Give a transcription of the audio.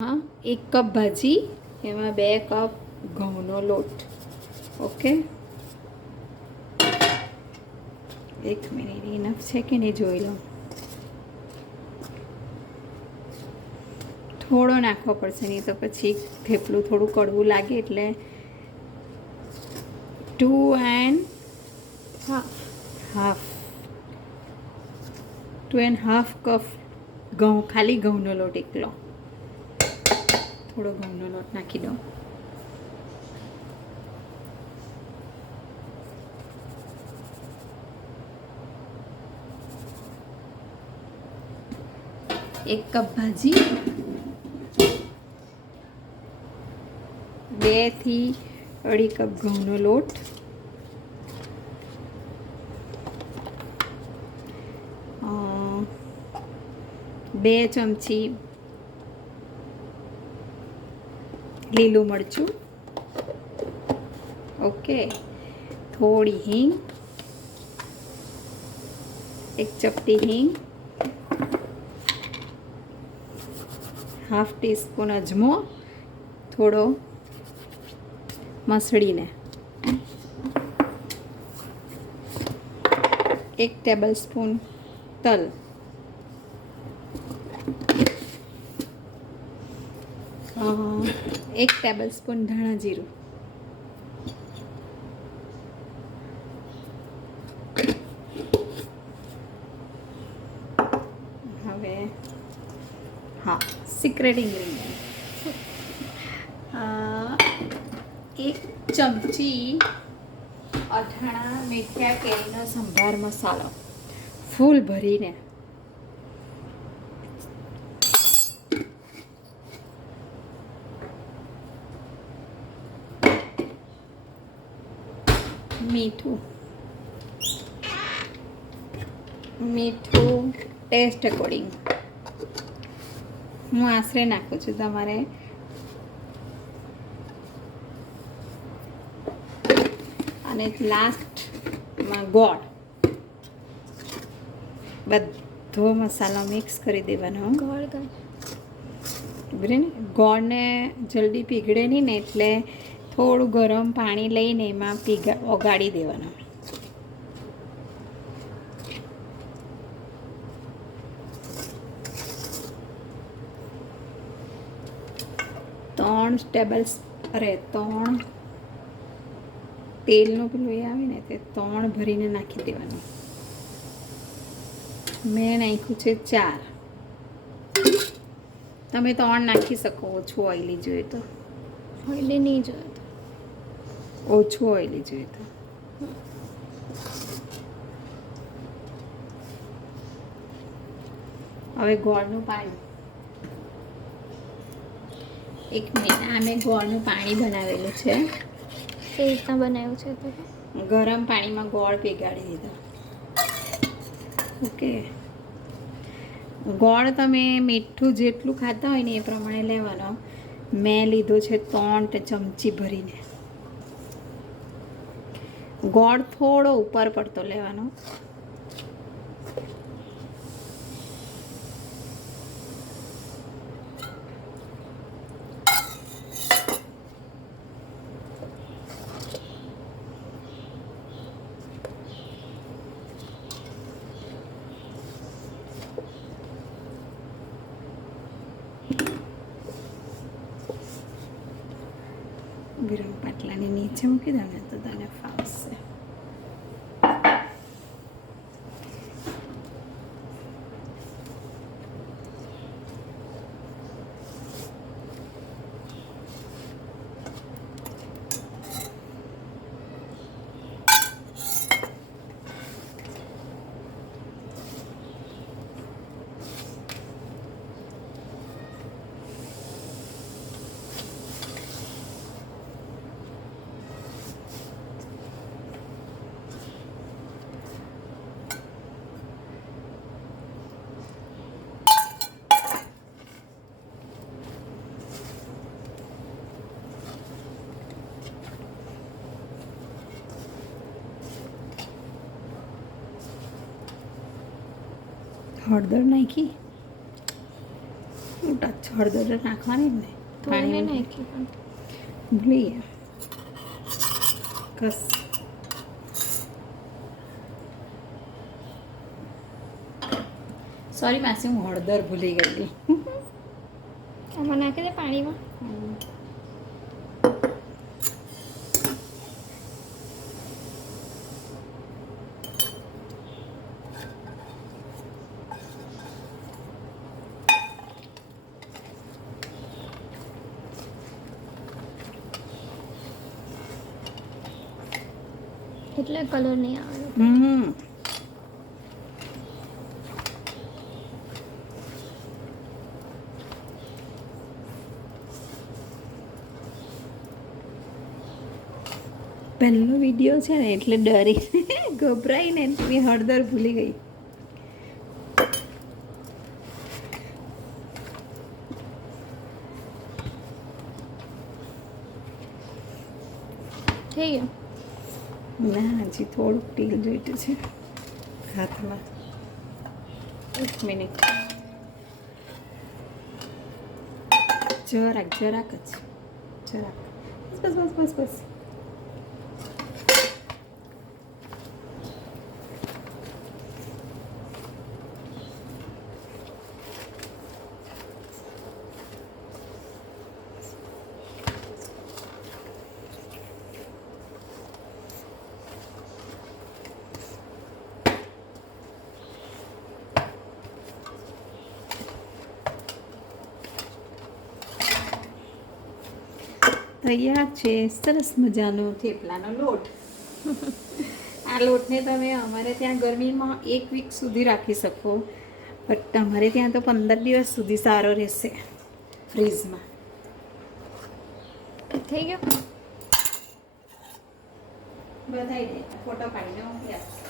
હા, 1 કપ ભાજી, એમાં 2 કપ ઘઉંનો લોટ. ઓકે, 1 મિનિટ ઇનફ છે કે નહીં જોઈ લઉં. થોડો નાખવો પડશે, નહીં તો પછી થેપલું થોડું કડવું લાગે. એટલે 2 એન્ડ હાફ 2.5 કપ ઘઉં, ખાલી ઘઉંનો લોટ એકલો. થોડો ઘઉંનો લોટ નાખી દઉં. એક કપ ભાજી, 2 થી 2.5 કપ ઘઉંનો લોટ, 2 ચમચી લીલું મરચું. ઓકે, થોડી હિંગ, 1 ચપટી હિંગ, હાફ ટીસ્પૂન અજમો, થોડો મસળીને, 1 ટેબલ સ્પૂન તલ, 1 ટેબલ સ્પૂન ધાણા જીરું, હવે હા, સિક્રેટ ઇન્ગ્રેડિયન્ટ 1 ચમચી અથાણા મેથિયા કેરીનો સંભાર મસાલો ફૂલ ભરીને, મીઠું ટેસ્ટ અકોર્ડિંગ. હું આશરે નાખું છું, તમારે અને લાસ્ટમાં ગોળ. બધો મસાલો મિક્સ કરી દેવાનો. ગોળને જલ્દી પીગળે નહીં ને, એટલે થોડું ગરમ પાણી લઈને એમાં ઓગાળી દેવાનું. ત્રણ તેલનું પેલું એ આવે ને, તે 3 ભરીને નાખી દેવાનું. મેં નાખ્યું છે 4. તમે 3 નાખી શકો, ઓછું ઓઇલી જોઈએ તો. ઓઇલી નહીં જોઈએ તો ઓછું ઓઇલી જોઈએ તો. હવે ગોળનું પાણી, 1 મિનિટ. આ મેં ગોળનું પાણી બનાવેલું છે. એ રીતના બનાવ્યું છે તો ગરમ પાણીમાં ગોળ પીગાળી દીધો. ઓકે, ગોળ તમે મીઠું જેટલું ખાતા હોય ને એ પ્રમાણે લેવાનો. મેં લીધો છે 3 ચમચી ભરીને. ગોળ થોડો ઉપર પડતો લેવાનો. ગરમ પાટલાની નીચે મૂકી દો ને તો તને ફાવશે. હળદર નાખી, ટચ હળદર નાખવાની ને થોડી મેં પાણી નાખી પણ ભૂલી ગયા કસ સોરી માસી હું હળદર ભૂલી ગઈ આમાં નાખી દે પાણીમાં. એટલે કલર નહીં આવે. પહેલો વિડીયો છે ને એટલે ડરી ગભરાઈને મેં હળદર ભૂલી ગઈ. થઈ ગયું. ના હજી થોડુંક તેલ જોઈતું છે હાથમાં. એક મિનિટ જરાક જ જરાક બસ બસ બસ બસ. તૈયાર છે સરસ મજાનો થેપલાનો લોટ. આ લોટને તમે અમારે ત્યાં ગરમીમાં 1 વીક સુધી રાખી શકો, બટ તમારે ત્યાં તો 15 દિવસ સુધી સારો રહેશે ફ્રીઝમાં. થઈ ગયો. બધાઈ દે ફોટો પાડીને મોકલી આપો.